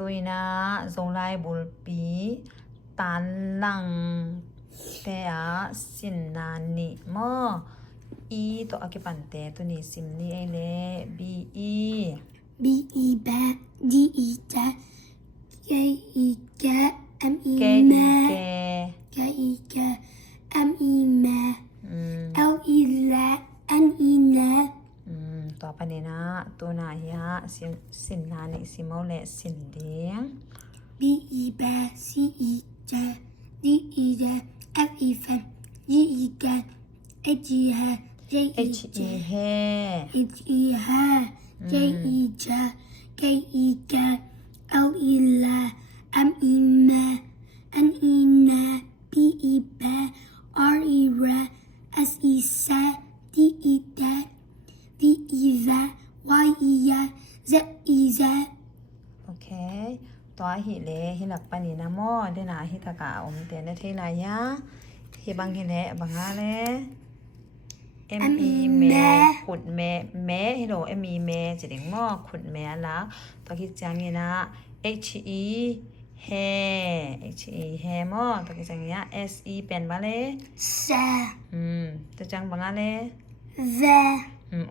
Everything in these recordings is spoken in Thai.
ตุยนะทรงไล่บุลปีตันหลังเตะสินนานิมออีตัวอากิปันเตตัวนี้ซิมนี่ไอเล่บีอีB-E bat D-E dat K-E cat M-E แกอี mad แก K-E cat M-E mad อืม L-E lat N-E net ต่อไปนี้นะตัวนายะสินนานิซิมอลและสินเดียง B-E bat C-E cat D-E dat F-E fan G-E cat H-E hat J-E H E jet แฮ H-E hat J-E jet K-E cat L-E lat M-E mad N-E net B-E bat R-E rat S-E sat D-E dat D-E that Y-E yat Z-E zat โอเคตัวหิเลหิหลักปานีนะมอได้นาหิตะกะอมเตนได้เทลายะหิบังหิเลบังอาเล M-E แม่ขุดแม่ฮิโล M-E แม่จะเด็กมอขุดแม่ละตัวคิดจังนี่นะ H-E แฮ H-E แฮมอตัวคิดจังนี่ S-E เป็นมาเลย sa ตัวจังบังอาเล the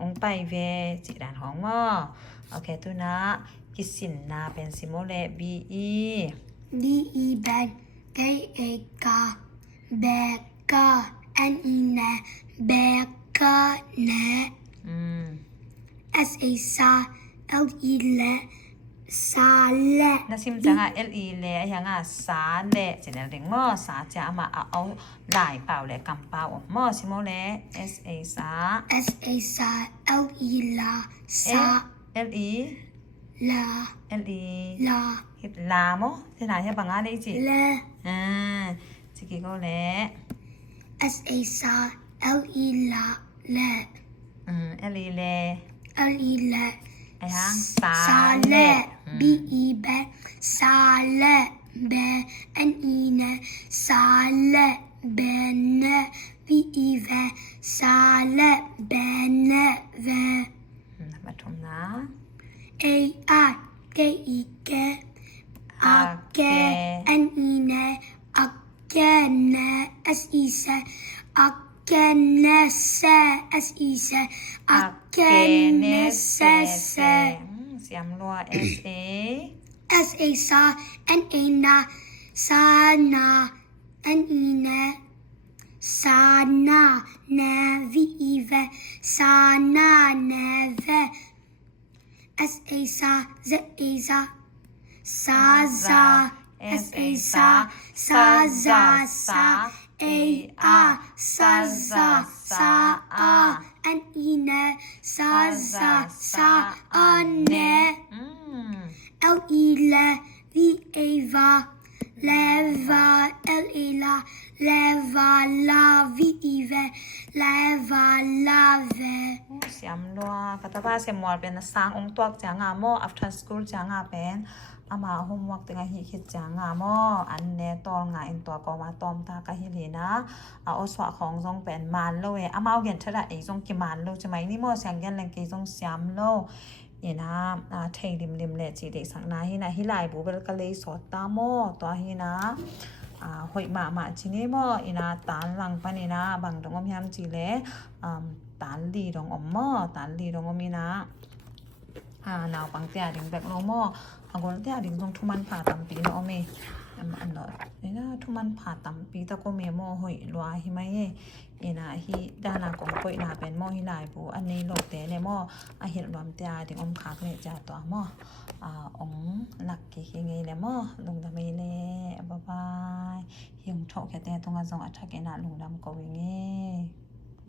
องไปเวจิด่านของมอโอเคตัวนะกิสินนาเป็นซิโมเล B-E D-E bag K-A-K bag N-E net bag net ม S-A sa L-E let sa let นาซิมจังLE เลยังสาเลจะได้เรียงมอสาจะมาเอาหลายเปล่าและกำเปล่ามอซิโมเล SA สา S-A sa L-E la sa LE la LE la ฮิตลาโมที่ไหนให้บังอาได้จิ le จิกิโกเล S-A sa L-E la let LE เล L-E let ไอ้ฮังสา เล B-E bag sa let bag N-E net sa let bag net B-E van sa let bag net van มาชมนะ A-I K-E cat N-E net again net S-E set again net set S-E set again net set เสียมรัว SA S-A sa N-A na sa na N-E net sa na ne V-E ve sa na ne ve S-A sa Z-A za sa za S-A sa sa za sa A-A sa za sa a N-E net sa za sa a net L-E le V-A va leva L-A la leva la V-E ve leva la ve เสียมรัวกัตบ้าเสียมวอลเป็นสร้างองค์ตัวจางามอ after school จางาเป็นอามาโฮมเวิร์กตึงหิคิดจางามออันเนตองาอินตัวก็มาตอมตากะฮิเลนะเอาสวะของทรงเป็นมันโลเออามาเอาเห็นเท่าไหร่ทรงกี่มันโลใช่ไหมนี่มอเสียงยันแรงกี่ทรงเสียมโลเนี่ยนะเทงริมเลยจีเด็กสังนาฮินะฮิไลบูเบลกะเลยสอดตามอตัวฮินะหอยมาจีนี่มออินะตานหลังปะนี่นะบางตรงอมยามจีเลตานลีดองอมมอตานลีดองอมีนะนาวปังเตียดิงแบกโลมอบางคนเตียดิงตรงทุมันผ่าตำปีเนาะอเมอันเนาะนี่นะทุมันผ่าตำปีตะโกเมมอหอยลัวหิมะเนะฮิดานากองกอยนาเป็นมอฮิลายปูอันนี้โลกแต่เนี่ยมอเห็ดรวมเตียดิงอมขาเนี่ยจะตัวมอองหลักเก่งไงเลยมอลงดำเลยบ๊ายบายเฮียงโถแค่แต่ตรงกระจงอัฐกเกนะลงดำก็วิ่ง